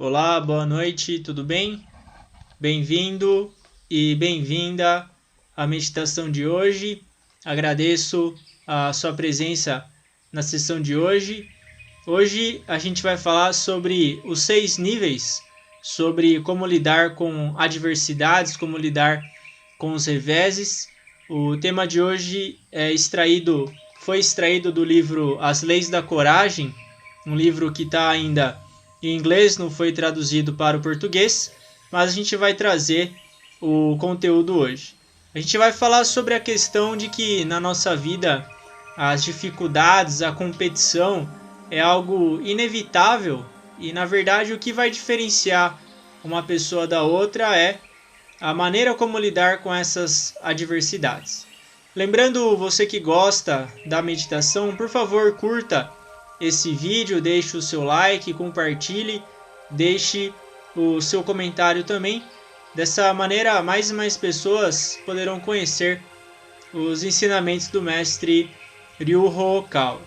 Olá, boa noite, tudo bem? Bem-vindo e bem-vinda à meditação de hoje. Agradeço a sua presença na sessão de hoje. Hoje a gente vai falar sobre os 6 níveis, sobre como lidar com adversidades, como lidar com os reveses. O tema de hoje foi extraído do livro As Leis da Coragem, um livro que está ainda em inglês, não foi traduzido para o português, mas a gente vai trazer o conteúdo hoje. A gente vai falar sobre a questão de que na nossa vida as dificuldades, a competição é algo inevitável e na verdade o que vai diferenciar uma pessoa da outra é a maneira como lidar com essas adversidades. Lembrando você que gosta da meditação, por favor, curta esse vídeo, deixe o seu like, compartilhe, deixe o seu comentário também. Dessa maneira, mais e mais pessoas poderão conhecer os ensinamentos do mestre Ryuho Kawa.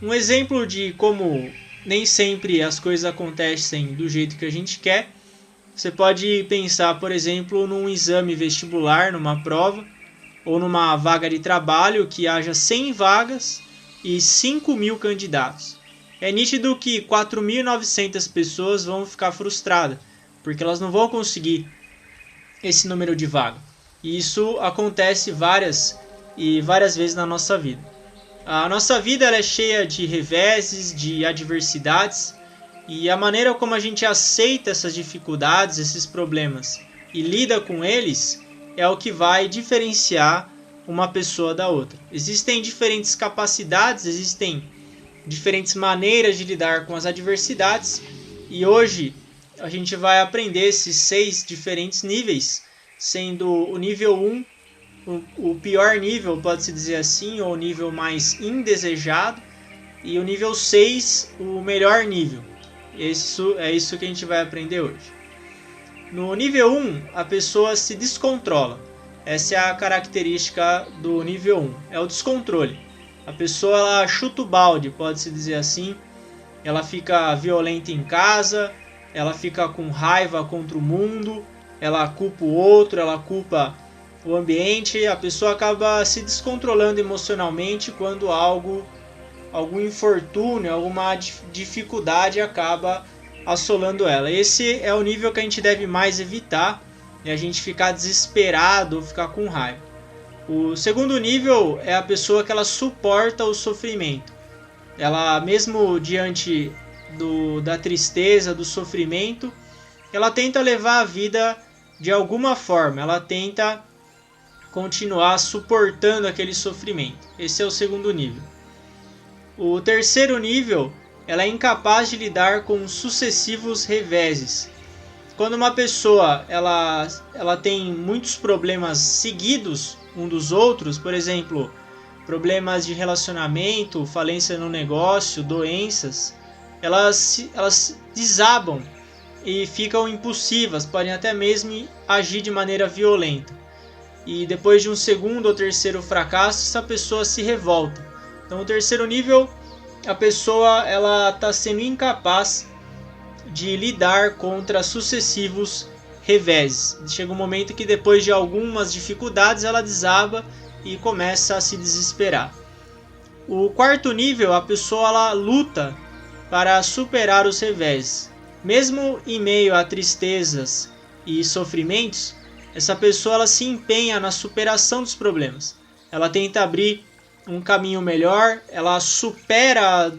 Um exemplo de como nem sempre as coisas acontecem do jeito que a gente quer. Você pode pensar, por exemplo, num exame vestibular, numa prova, ou numa vaga de trabalho que haja 100 vagas e 5.000 candidatos. É nítido que 4.900 pessoas vão ficar frustradas, porque elas não vão conseguir esse número de vaga. E isso acontece várias vezes na nossa vida. A nossa vida ela é cheia de reveses, de adversidades, e a maneira como a gente aceita essas dificuldades, esses problemas e lida com eles é o que vai diferenciar uma pessoa da outra. Existem diferentes capacidades, existem diferentes maneiras de lidar com as adversidades e hoje a gente vai aprender esses 6 diferentes níveis, sendo o nível 1 o pior nível, pode-se dizer assim, ou o nível mais indesejado, e o nível 6 o melhor nível. Isso é isso que a gente vai aprender hoje. No nível 1, a pessoa se descontrola. Essa é a característica do nível 1, é o descontrole. A pessoa ela chuta o balde, pode-se dizer assim. Ela fica violenta em casa, ela fica com raiva contra o mundo, ela culpa o outro, ela culpa o ambiente. A pessoa acaba se descontrolando emocionalmente quando algum infortúnio, alguma dificuldade acaba assolando ela. Esse é o nível que a gente deve mais evitar, é a gente ficar desesperado ou ficar com raiva. O segundo nível é a pessoa que ela suporta o sofrimento. Ela, mesmo diante da tristeza, do sofrimento, ela tenta levar a vida de alguma forma, ela tenta continuar suportando aquele sofrimento. Esse é o segundo nível. O terceiro nível, ela é incapaz de lidar com sucessivos reveses. Quando uma pessoa ela tem muitos problemas seguidos um dos outros, por exemplo, problemas de relacionamento, falência no negócio, doenças, elas desabam e ficam impulsivas, podem até mesmo agir de maneira violenta. E depois de um segundo ou terceiro fracasso, essa pessoa se revolta. Então, o terceiro nível, a pessoa ela está sendo incapaz de lidar contra sucessivos reveses. Chega um momento que depois de algumas dificuldades ela desaba e começa a se desesperar. O quarto nível, a pessoa ela luta para superar os reveses. Mesmo em meio a tristezas e sofrimentos, essa pessoa ela se empenha na superação dos problemas. Ela tenta abrir um caminho melhor, ela suporta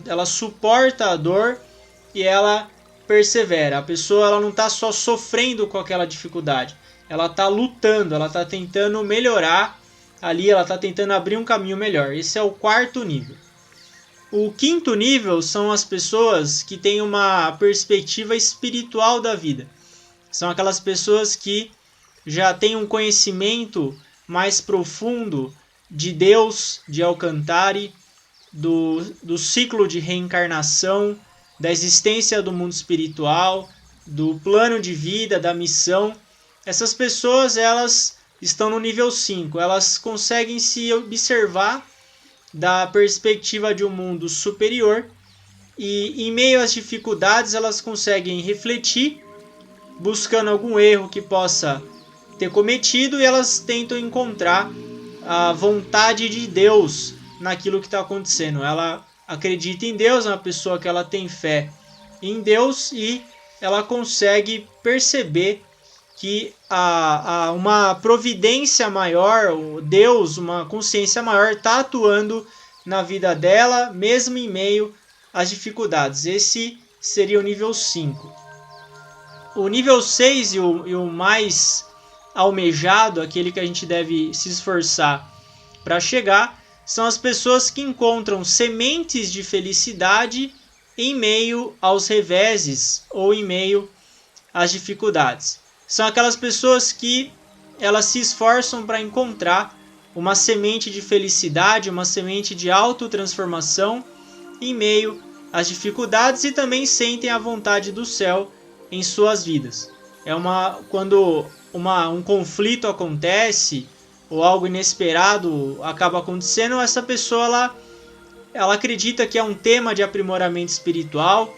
a dor e ela persevera. A pessoa ela não está só sofrendo com aquela dificuldade, ela está lutando, ela está tentando melhorar ali, ela está tentando abrir um caminho melhor. Esse é o quarto nível. O quinto nível são as pessoas que têm uma perspectiva espiritual da vida. São aquelas pessoas que já têm um conhecimento mais profundo de Deus, de Alcantari, do ciclo de reencarnação, da existência do mundo espiritual, do plano de vida, da missão. Essas pessoas elas estão no nível 5, elas conseguem se observar da perspectiva de um mundo superior e em meio às dificuldades elas conseguem refletir, buscando algum erro que possa ter cometido, e elas tentam encontrar a vontade de Deus naquilo que está acontecendo. Ela acredita em Deus, é uma pessoa que ela tem fé em Deus e ela consegue perceber que uma providência maior, Deus, uma consciência maior está atuando na vida dela, mesmo em meio às dificuldades. Esse seria o nível 5. O nível 6 e o mais almejado, aquele que a gente deve se esforçar para chegar, são as pessoas que encontram sementes de felicidade em meio aos reveses ou em meio às dificuldades. São aquelas pessoas que elas se esforçam para encontrar uma semente de felicidade, uma semente de autotransformação em meio às dificuldades e também sentem a vontade do céu em suas vidas. Quando um conflito acontece ou algo inesperado acaba acontecendo, essa pessoa ela acredita que é um tema de aprimoramento espiritual,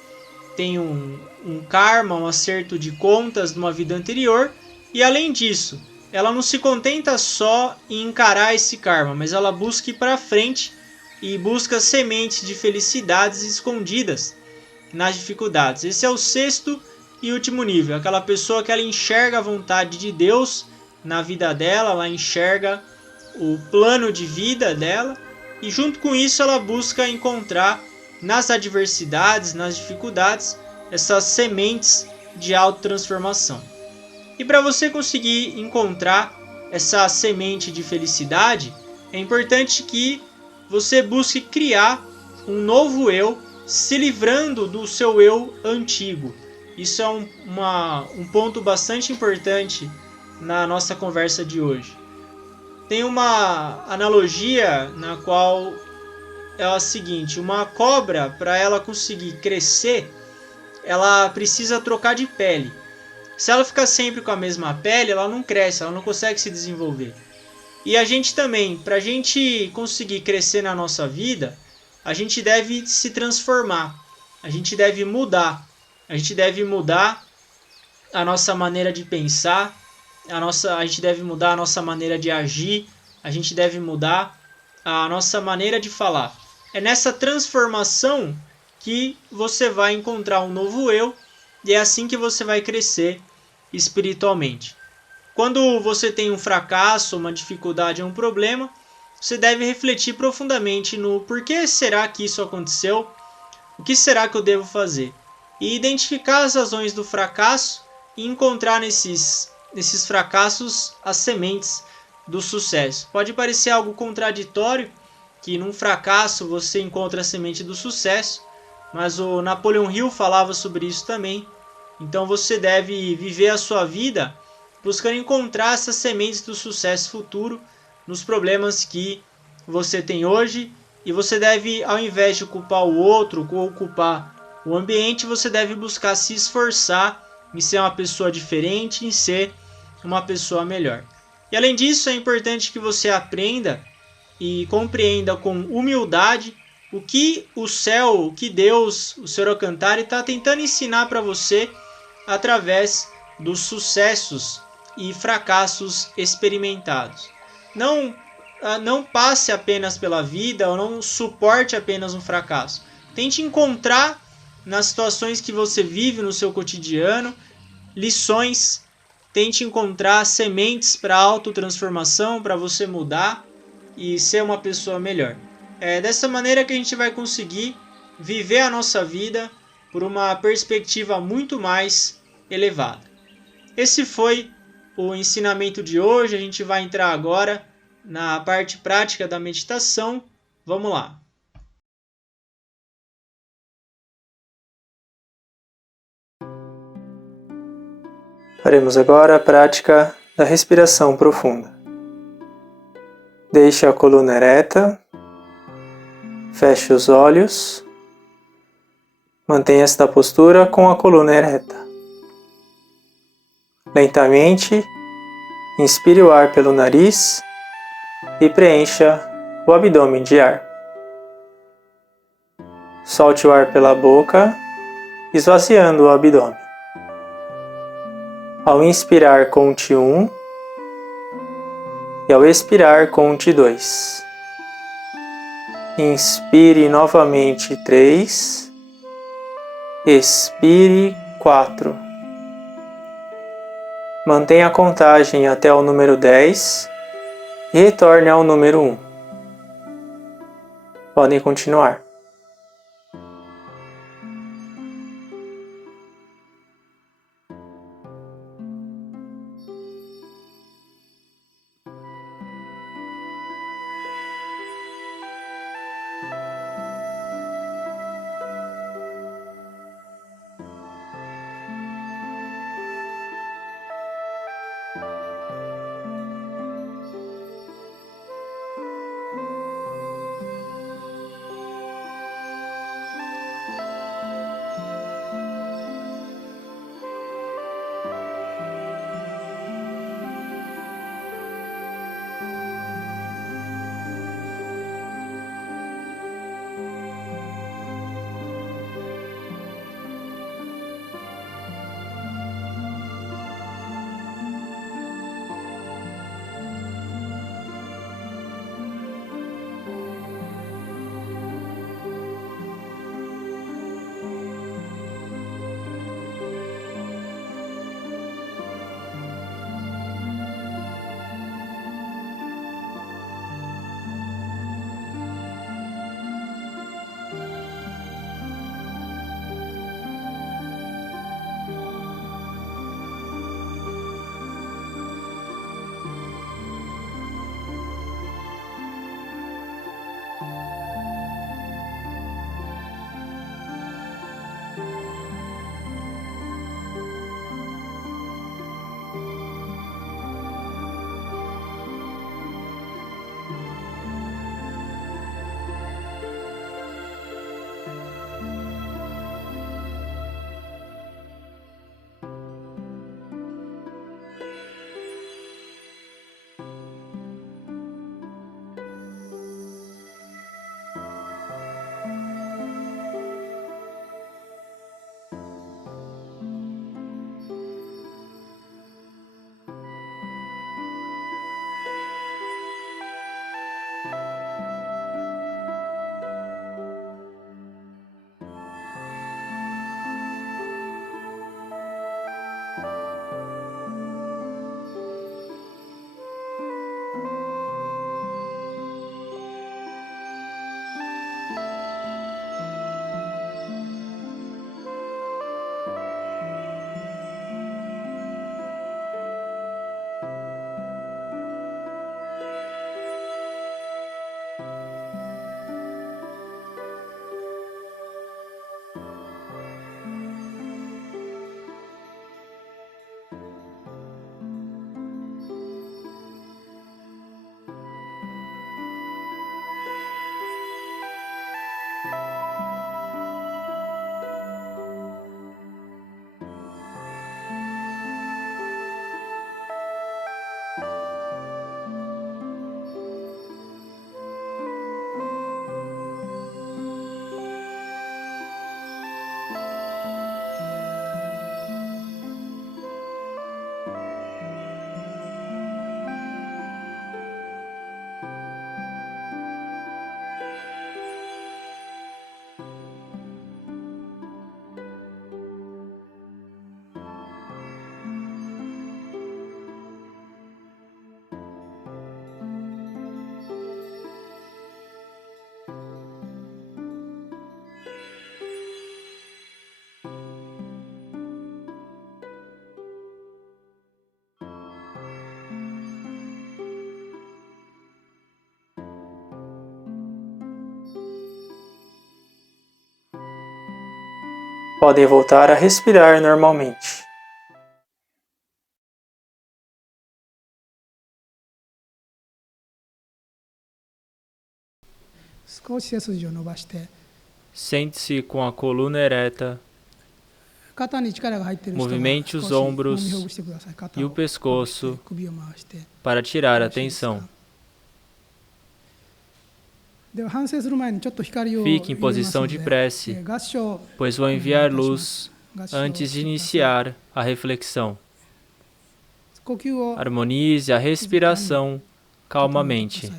tem um karma, um acerto de contas de uma vida anterior, e além disso, ela não se contenta só em encarar esse karma, mas ela busca ir para frente e busca sementes de felicidades escondidas nas dificuldades. Esse é o 6º e último nível, aquela pessoa que ela enxerga a vontade de Deus na vida dela, ela enxerga o plano de vida dela e junto com isso ela busca encontrar nas adversidades, nas dificuldades, essas sementes de autotransformação. E para você conseguir encontrar essa semente de felicidade, é importante que você busque criar um novo eu, se livrando do seu eu antigo. Isso é um ponto bastante importante na nossa conversa de hoje. Tem uma analogia na qual é a seguinte: uma cobra, para ela conseguir crescer, ela precisa trocar de pele. Se ela ficar sempre com a mesma pele, ela não cresce, ela não consegue se desenvolver. E a gente também, para a gente conseguir crescer na nossa vida, a gente deve se transformar, a gente deve mudar. A gente deve mudar a nossa maneira de pensar, a gente deve mudar a nossa maneira de agir, a gente deve mudar a nossa maneira de falar. É nessa transformação que você vai encontrar um novo eu e é assim que você vai crescer espiritualmente. Quando você tem um fracasso, uma dificuldade, um problema, você deve refletir profundamente no porquê será que isso aconteceu, o que será que eu devo fazer, e identificar as razões do fracasso e encontrar nesses fracassos as sementes do sucesso. Pode parecer algo contraditório, que num fracasso você encontra a semente do sucesso, mas o Napoleon Hill falava sobre isso também. Então você deve viver a sua vida buscando encontrar essas sementes do sucesso futuro nos problemas que você tem hoje, e você deve, ao invés de culpar o outro ou culpar o ambiente, você deve buscar se esforçar em ser uma pessoa diferente, em ser uma pessoa melhor. E além disso, é importante que você aprenda e compreenda com humildade o que o céu, o que Deus, o Senhor Alcantara, está tentando ensinar para você através dos sucessos e fracassos experimentados. Não passe apenas pela vida ou não suporte apenas um fracasso. Tente encontrar nas situações que você vive no seu cotidiano lições, tente encontrar sementes para autotransformação, para você mudar e ser uma pessoa melhor. É dessa maneira que a gente vai conseguir viver a nossa vida por uma perspectiva muito mais elevada. Esse foi o ensinamento de hoje. A gente vai entrar agora na parte prática da meditação. Vamos lá. Faremos agora a prática da respiração profunda. Deixe a coluna ereta, feche os olhos, mantenha esta postura com a coluna ereta. Lentamente, inspire o ar pelo nariz e preencha o abdômen de ar. Solte o ar pela boca, esvaziando o abdômen. Ao inspirar, conte 1 e ao expirar, conte 2. Inspire novamente 3, expire 4. Mantenha a contagem até o número 10 e retorne ao número 1. Podem continuar. Podem voltar a respirar normalmente. Sente-se com a coluna ereta, movimente os ombros e o pescoço para tirar a tensão. Fique em posição de prece, pois vou enviar luz antes de iniciar a reflexão. Harmonize a respiração calmamente.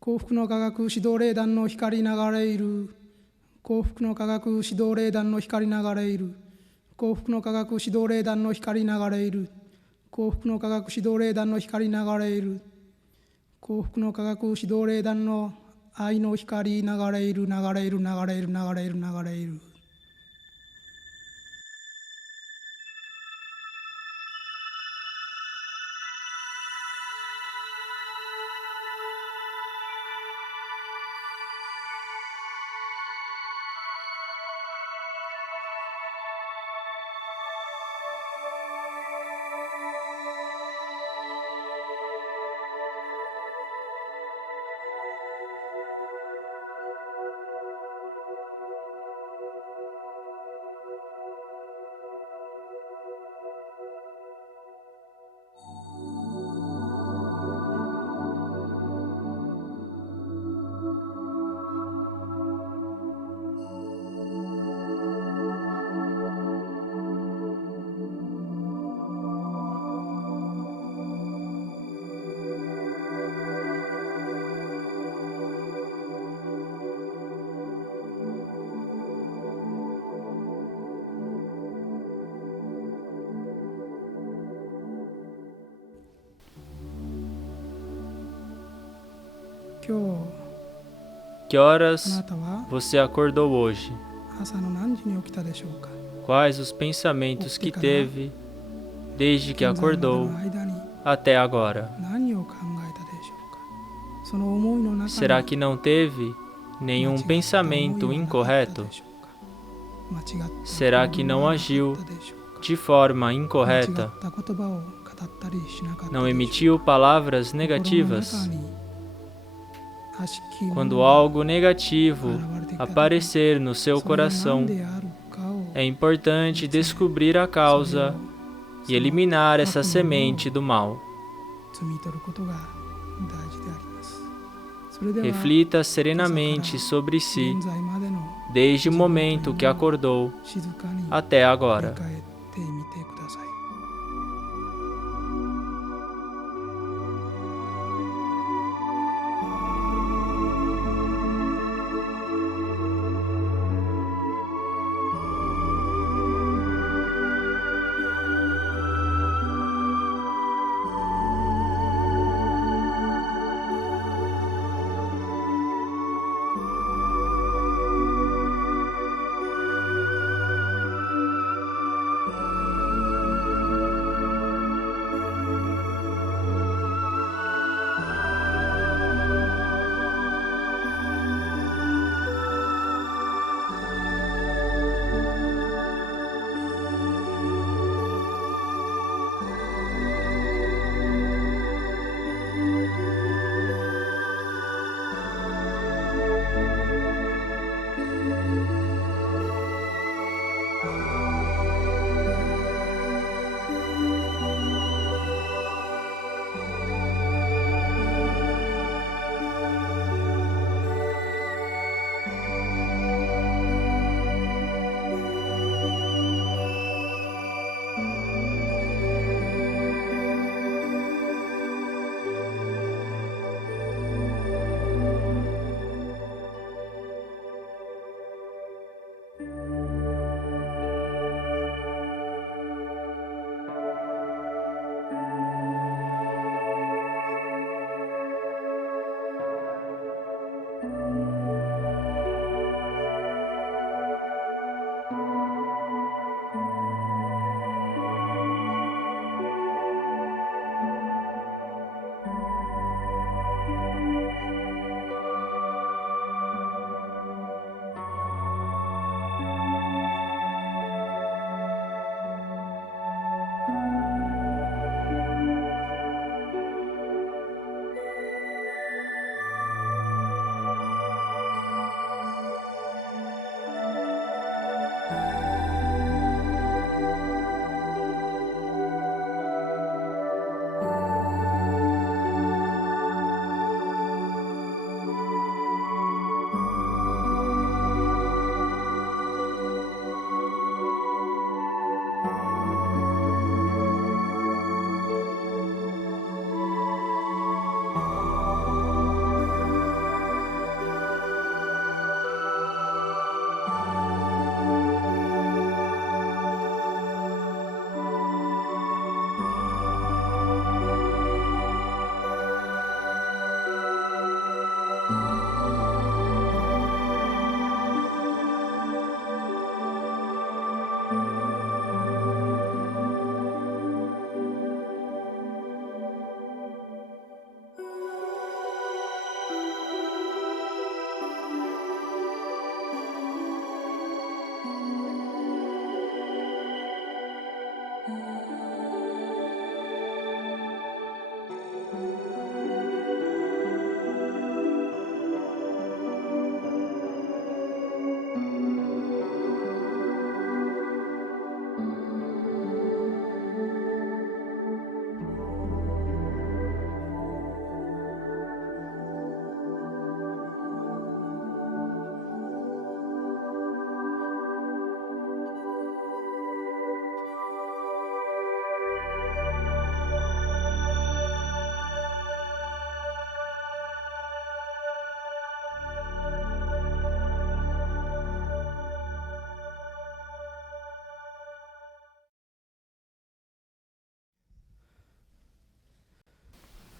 幸福の科学指導霊団の光流れいる。幸福の科学指導霊団の光流れいる。幸福の科学指導霊団の光流れいる。幸福の科学指導霊団の光流れいる。幸福の科学指導霊団の愛の光流れいる、流れいる、流れいる、流れいる、流れいる。Que horas você acordou hoje? Quais os pensamentos que teve desde que acordou até agora? Será que não teve nenhum pensamento incorreto? Será que não agiu de forma incorreta? Não emitiu palavras negativas? Quando algo negativo aparecer no seu coração, é importante descobrir a causa e eliminar essa semente do mal. Reflita serenamente sobre si, desde o momento que acordou até agora.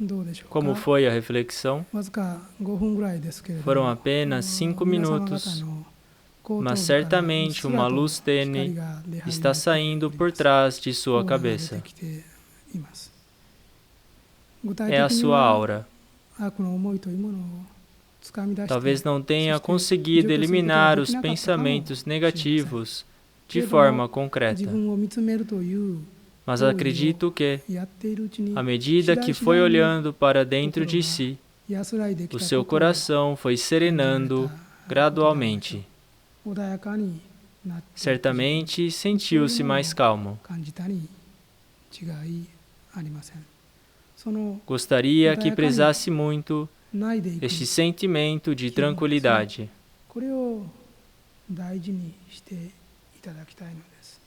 どうでしょうか。 Como foi a reflexão? わずか5分ぐらいですけれども、 Foram apenas 5 皆様方 minutos, の後頭部 mas から certamente uma luz うっすらと tênue 光が出始 está めて saindo おり por ます trás de sua オーラが出 cabeça. てきています。具体 É a 的に sua は aura. 悪の思いというものをつかみ出して Talvez não tenha そして conseguido 除去することが eliminar で os きなかったかも pensamentos しれません。 negativos de けれども forma 自 concreta. 分を見つめるという Mas 行為を acredito que, やっているうちに à medida que 次第 foi に olhando para dentro de si, 安らいでき o た seu ことを coração foi serenando gradualmente. 穏やかになって Certamente sentiu-se mais calmo. 感じたに違いありません。その Gostaria que prezasse muito ないでいく este sentimento de tranquilidade. これを大事にしていただきたいのです。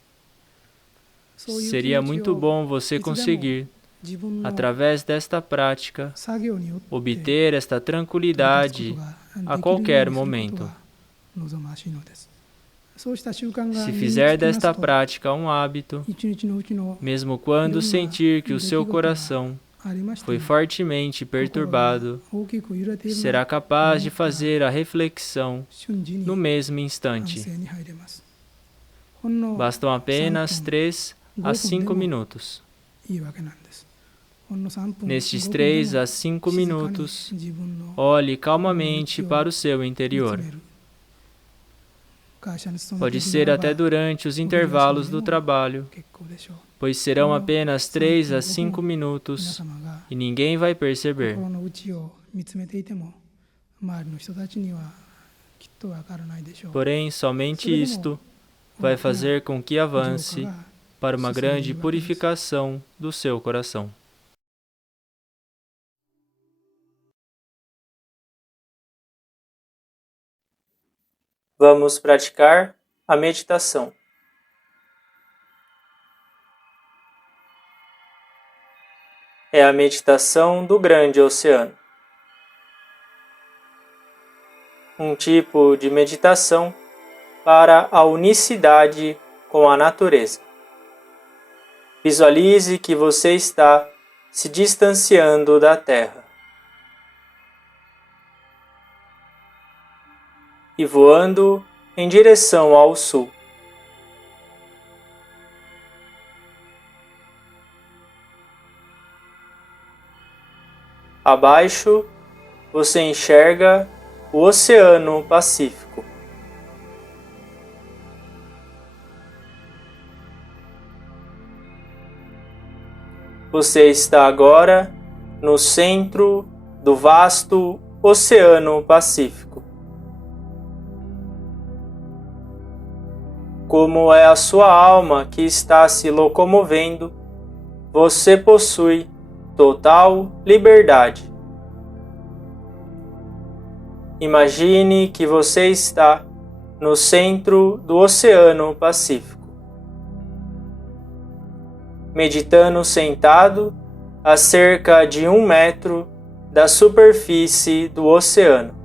そういう気 Seria 持ち muito を bom você いつでも conseguir, 自分の através desta prática, 作業によって obter esta 取り tranquilidade 出すこと a ができるよう qualquer にすること momento. が望ましいのです。そうした習慣が Se 身に fizer つきます desta と、 prática um hábito, 一日のうちの mesmo quando sentir que o seu coração ありまして foi も fortemente 心が perturbado, 大きく揺れているの será を capaz de fazer a reflexão 瞬時に no mesmo 安 instante. 静に入れます。ほんの Bastam apenas 3 3 a 5 minutos. いいわけなんです。ほんの3分 Nestes 5分でも 3 a 5 minutos, 静かに自分の olhe calmamente para o seu 見 interior. つめる。会社に勤めて Pode いる ser ならば até durante os intervalos do trabalho, 結構でしょう。 pois serão apenas 3 a 5皆 minutos 様が e ninguém vai perceber. 心の内を見つめていても周りの人たちにはきっとわからないでしょう。 Porém, somente isto vai fazer com que avance para uma grande purificação do seu coração. Vamos praticar a meditação. É a meditação do grande oceano. Um tipo de meditação para a unicidade com a natureza. Visualize que você está se distanciando da Terra e voando em direção ao sul. Abaixo, você enxerga o Oceano Pacífico. Você está agora no centro do vasto Oceano Pacífico. Como é a sua alma que está se locomovendo, você possui total liberdade. Imagine que você está no centro do Oceano Pacífico, meditando sentado a cerca de 1 metro da superfície do oceano.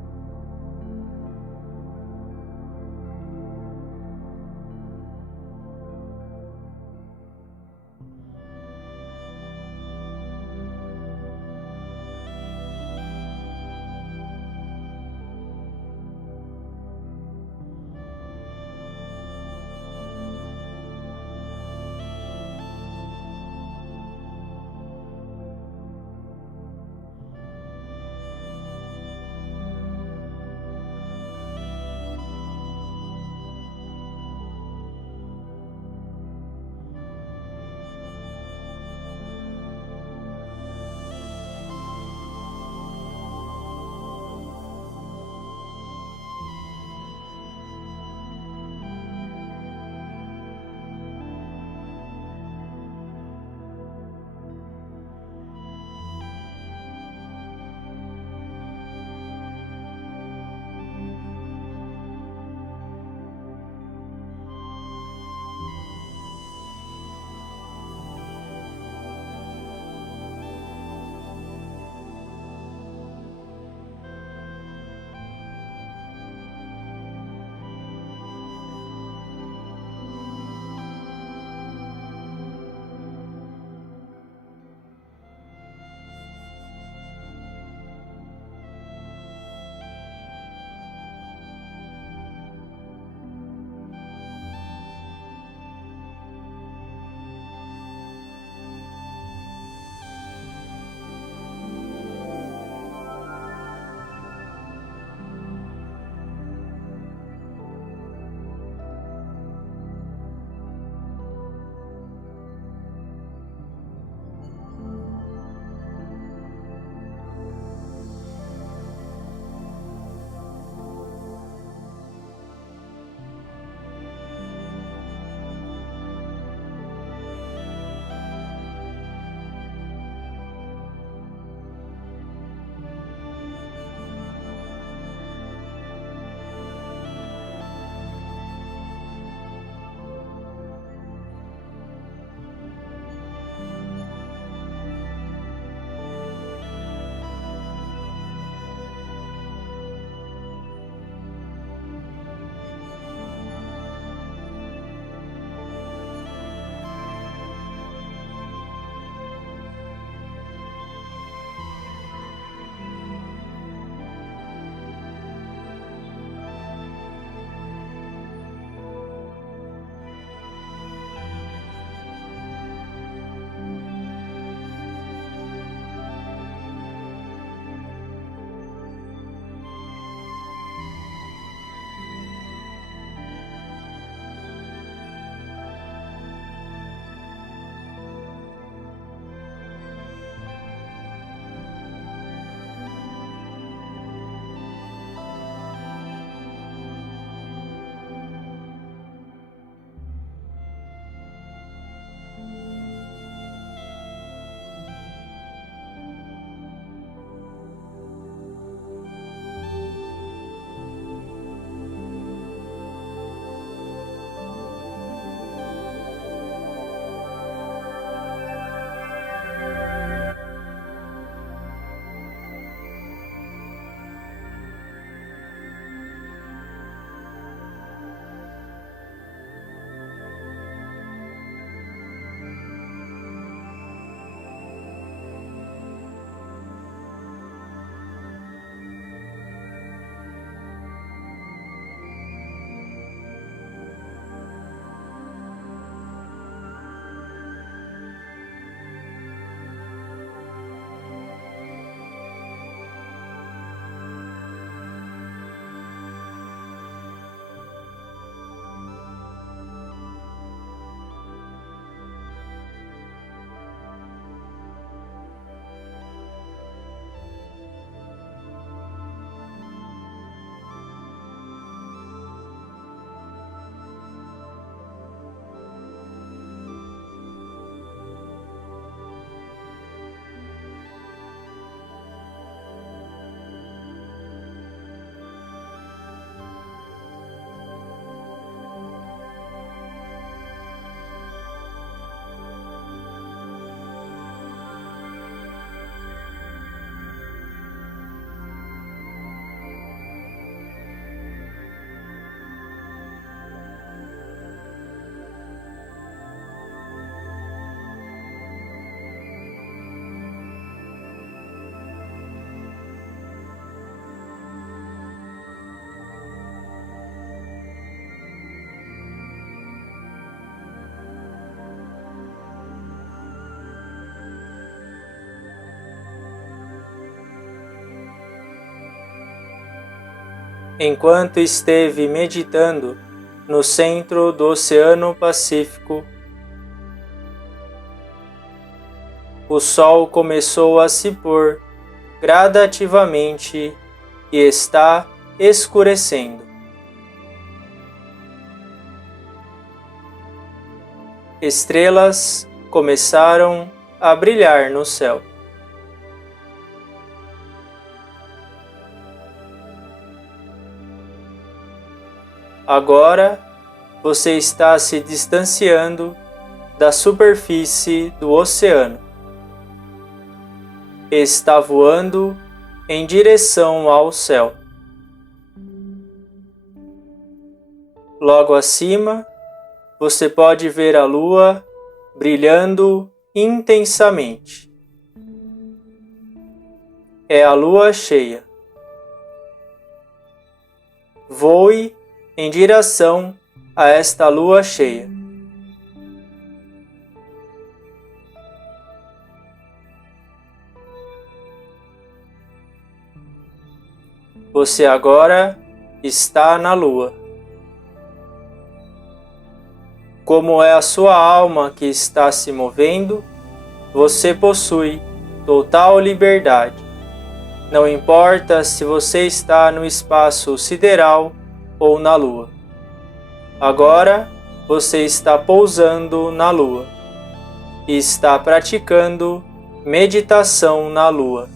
enquanto esteve meditando no centro do Oceano Pacífico, o sol começou a se pôr gradativamente e está escurecendo. Estrelas começaram a brilhar no céu. Agora você está se distanciando da superfície do oceano. Está voando em direção ao céu. Logo acima, você pode ver a lua brilhando intensamente. É a lua cheia. Voe em direção a esta lua cheia. Você agora está na lua. Como é a sua alma que está se movendo, você possui total liberdade. Não importa se você está no espaço sideral ou na lua. Agora você está pousando na lua e está praticando meditação na lua.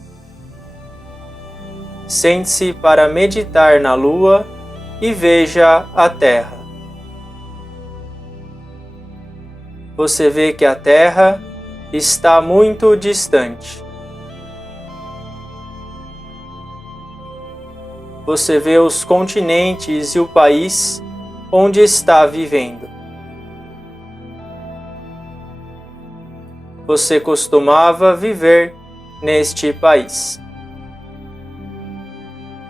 Sente-se para meditar na lua e veja a Terra. Você vê que a Terra está muito distante. Você vê os continentes e o país onde está vivendo. Você costumava viver neste país.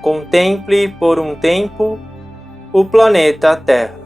Contemple por um tempo o planeta Terra.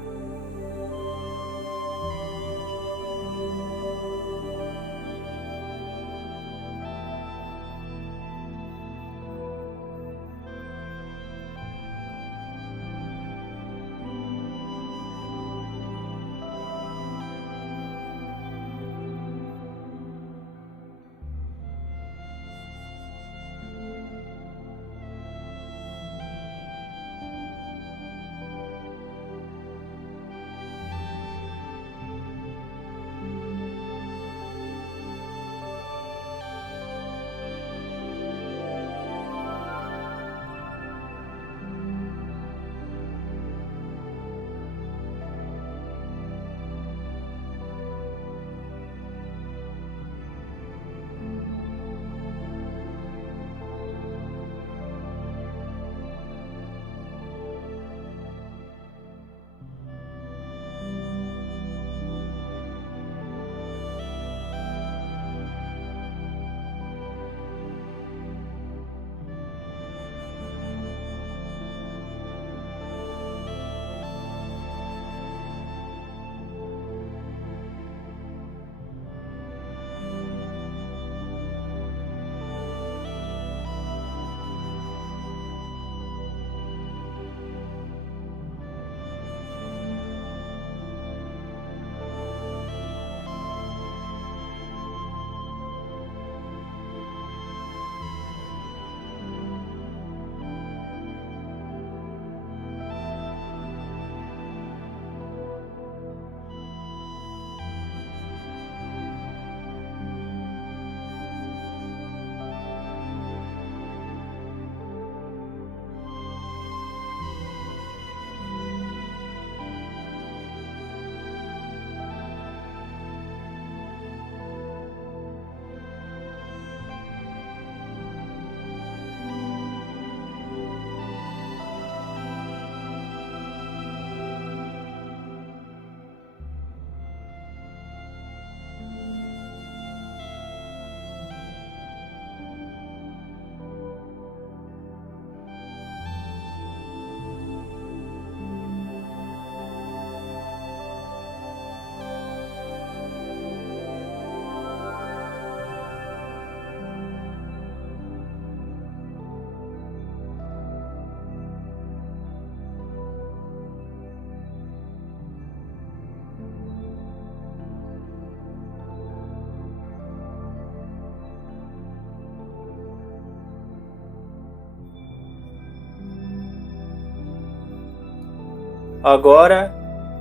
Agora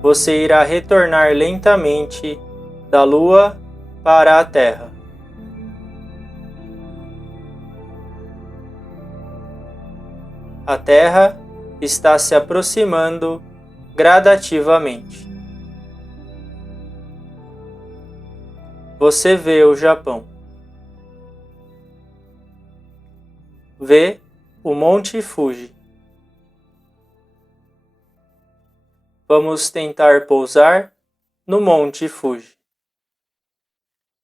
você irá retornar lentamente da Lua para a Terra. A Terra está se aproximando gradativamente. Você vê o Japão. Vê o Monte Fuji. Vamos tentar pousar no Monte Fuji.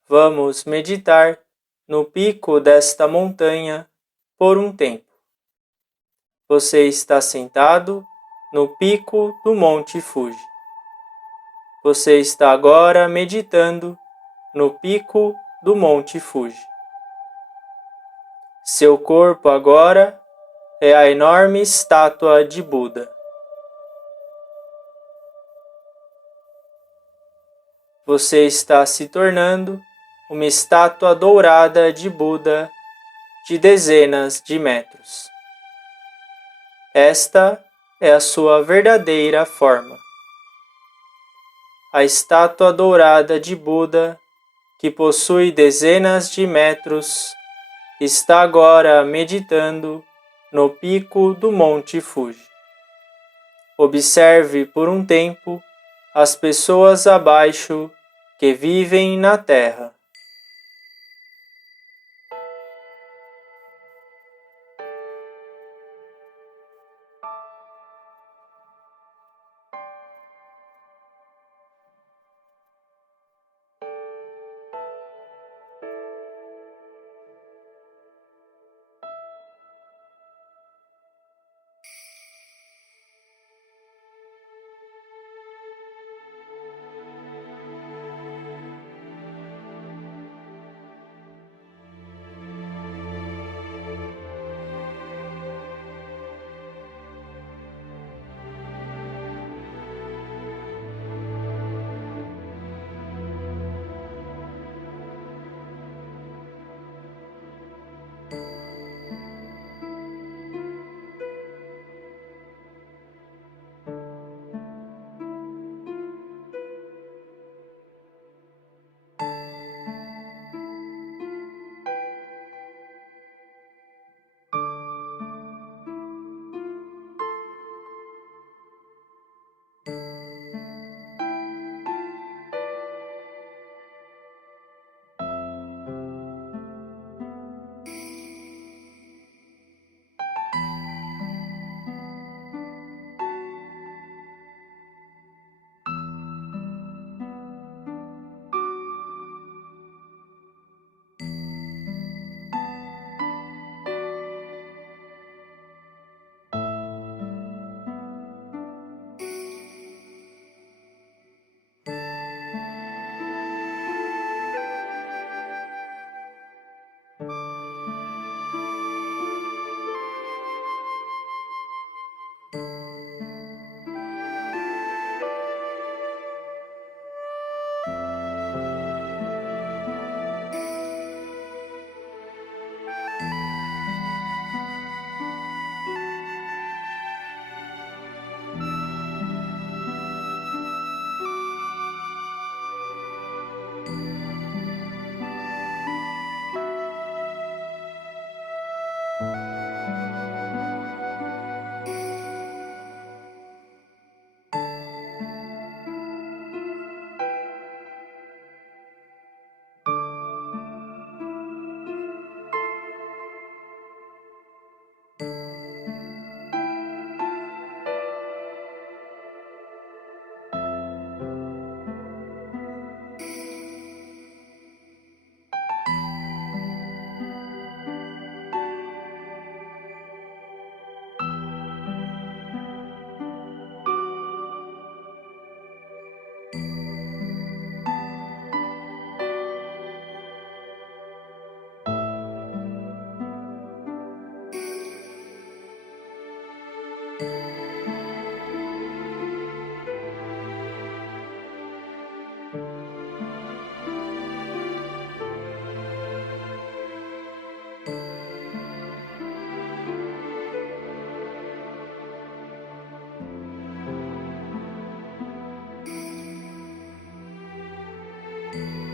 Vamos meditar no pico desta montanha por um tempo. Você está sentado no pico do Monte Fuji. Você está agora meditando no pico do Monte Fuji. Seu corpo agora é a enorme estátua de Buda. Você está se tornando uma estátua dourada de Buda de dezenas de metros. Esta é a sua verdadeira forma. A estátua dourada de Buda, que possui dezenas de metros, está agora meditando no pico do Monte Fuji. Observe por um tempo as pessoas abaixo que vivem na Terra.「